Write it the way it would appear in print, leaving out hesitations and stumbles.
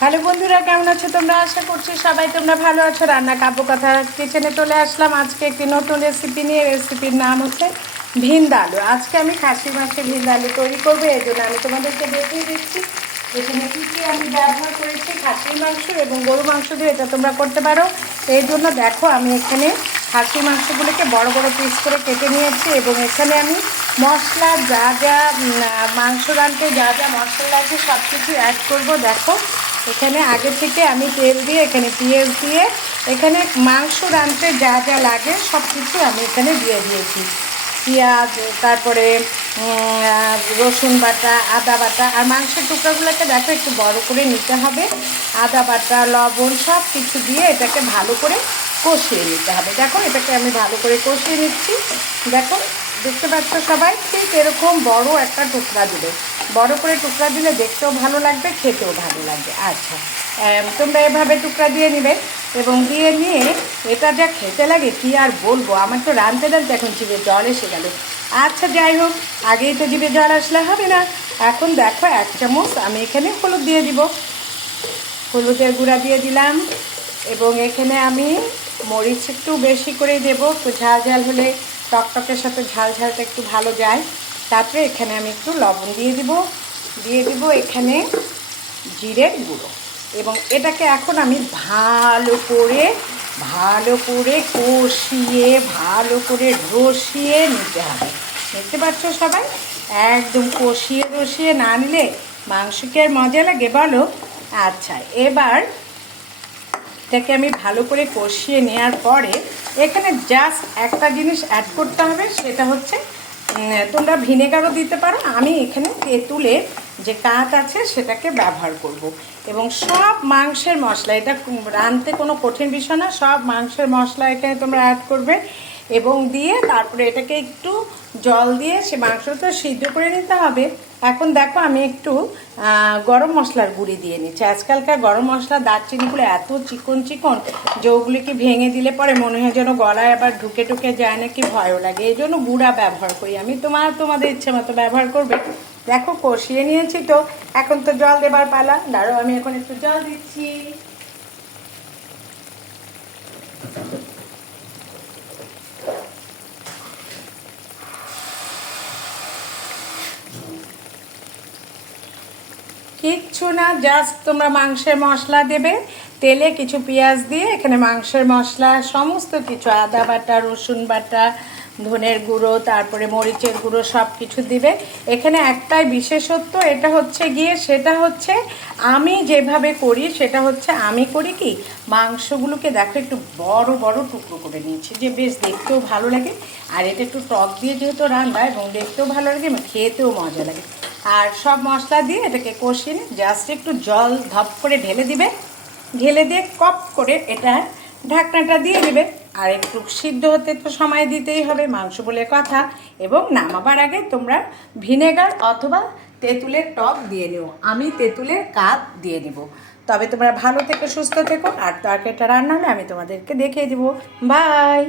Hello বন্ধুরা, কেমন আছো তোমরা? আশা করছি সবাই তোমরা ভালো আছো। রান্না কাব্য কথা কিচেনে চলে আসলাম আজকে একটি নতুন রেসিপি নিয়ে। রেসিপির নাম হচ্ছে ভিন্দা আলু। আজকে আমি খাসি মাছের ভিন্দা আলু তৈরি করবো, এই জন্য আমি তোমাদেরকে দেখিয়ে দিচ্ছি এখানে কী কী আমি ব্যবহার করেছি। খাসির মাংস এবং গরু মাংস দিয়ে এটা তোমরা করতে পারো। এই জন্য দেখো আমি এখানে খাসি মাংসগুলোকে বড় বড় পিস করে কেটে নিয়েছি এবং এখানে আমি মশলা যা যা মাংস রাঁধতে যা যা মশলা লাগবে সব কিছু অ্যাড করবো। দেখো এখানে আগে থেকে আমি তেল দিয়ে এখানে পেঁয়াজ দিয়ে এখানে মাংস রাঁধতে যা যা লাগে সব কিছু আমি এখানে দিয়ে দিয়েছি। পেঁয়াজ, তারপরে রসুন বাটা, আদা বাটা, আর মাংসের টুকরাগুলোকে দেখো একটু বড় করে নিতে হবে। আদা বাটা, লবণ সব কিছু দিয়ে এটাকে ভালো করে কষিয়ে নিতে হবে। দেখো এটাকে আমি ভালো করে কষিয়ে নিচ্ছি। দেখো দেখতে পাচ্ছ সবাই, ঠিক এরকম বড় একটা টুকরা দিলে, বড় করে টুকরা দিলে দেখতেও ভালো লাগবে, খেতেও ভালো লাগবে। আচ্ছা, তোমরা এভাবে টুকরা দিয়ে নেবে এবং দিয়ে নিয়ে এটা যা খেতে লাগে কি আর বলবো। আমার তো রাঁধতে রাঁধতে এখন জিভে জল এসে গেল। আচ্ছা যাই হোক, আগেই তো জিভে জল আসলে হবে না। এখন দেখো 1 চামচ আমি এখানে হলুদ দিয়ে দিব, হলুদের গুঁড়া দিয়ে দিলাম এবং এখানে আমি মরিচ একটু বেশি করে দেবো, একটু ঝাল ঝাল হলে টকটকের সাথে ঝাল ঝালটা একটু ভালো যায়। তারপরে এখানে আমি একটু লবণ দিয়ে দিব এখানে জিরের গুঁড়ো এবং এটাকে এখন আমি ভালো করে কষিয়ে ভালো করে রসিয়ে নিতে হবে। দেখতে পাচ্ছ সবাই, একদম কষিয়ে না নিলে মাংস কি আর মজা লাগে বলো? আচ্ছা, এবার এটাকে আমি ভালো করে কষিয়ে নেওয়ার পরে এখানে জাস্ট একটা জিনিস অ্যাড করতে হবে, সেটা হচ্ছে তোমরা ভিনেগারও দিতে পারো। আমি এখানে তেঁতুলের যে কাঠ আছে সেটাকে ব্যবহার করব এবং সব মাংসের মশলা, এটা রাঁধতে কোনো কঠিন বিষয় না, সব মাংসের মশলা এখানে তোমরা অ্যাড করবে এবং দিয়ে তারপরে এটাকে একটু জল দিয়ে সে মাংসটা সিদ্ধ করে নিতে হবে। এখন দেখো আমি একটু গরম মশলার গুঁড়ি দিয়ে নিচ্ছি। আজকালকার গরম মশলা দারচিনিগুলো এত চিকন যে ওগুলিকে ভেঙে দিলে পরে মনে হয় যেন গলায় আবার ঢুকে যায় নাকি, ভয়ও লাগে। এই জন্য গুঁড়া ব্যবহার করি আমি। তোমাদের ইচ্ছে মতো ব্যবহার করবে। দেখো কষিয়ে নিয়েছি, তো এখন তো জল দেবার পালা। দাঁড়াও আমি এখন একটু জল দিচ্ছি। কিচ্ছু না, জাস্ট তোমরা মাংসের মশলা দেবে, তেলে কিছু পেঁয়াজ দিয়ে এখানে মাংসের মশলা সমস্ত কিছু, আদা বাটা, রসুন বাটা, ধনের গুঁড়ো, তারপরে মরিচের গুঁড়ো সব কিছু দিবে। এখানে একটাই বিশেষত্ব, এটা হচ্ছে গিয়ে সেটা হচ্ছে আমি যেভাবে করি, সেটা হচ্ছে আমি করি কি মাংসগুলোকে দেখো একটু বড় বড় টুকরো করে নিয়েছি, যে বেশ দেখতেও ভালো লাগে। আর এটা একটু টক দিয়ে যেহেতু রান্না এবং দেখতেও ভালো লাগে, খেতেও মজা লাগে। আর সব মশলা দিয়ে এটাকে কষিয়ে নিয়ে জাস্ট একটু জল ধপ করে ঢেলে দিয়ে কপ করে এটা ঢাকনাটা দিয়ে দেবে। আর একটু সিদ্ধ হতে তো সময় দিতেই হবে, মাংস বলে কথা। এবং নামাবার আগে তোমরা ভিনেগার অথবা তেঁতুলের টক দিয়ে নিও। আমি তেঁতুলের কাপ দিয়ে নেব। তবে তোমরা ভালো থেকো, সুস্থ থেকো। আর তরকারিটা রান্না হলে আমি তোমাদেরকে দেখিয়ে দেবো। বাই।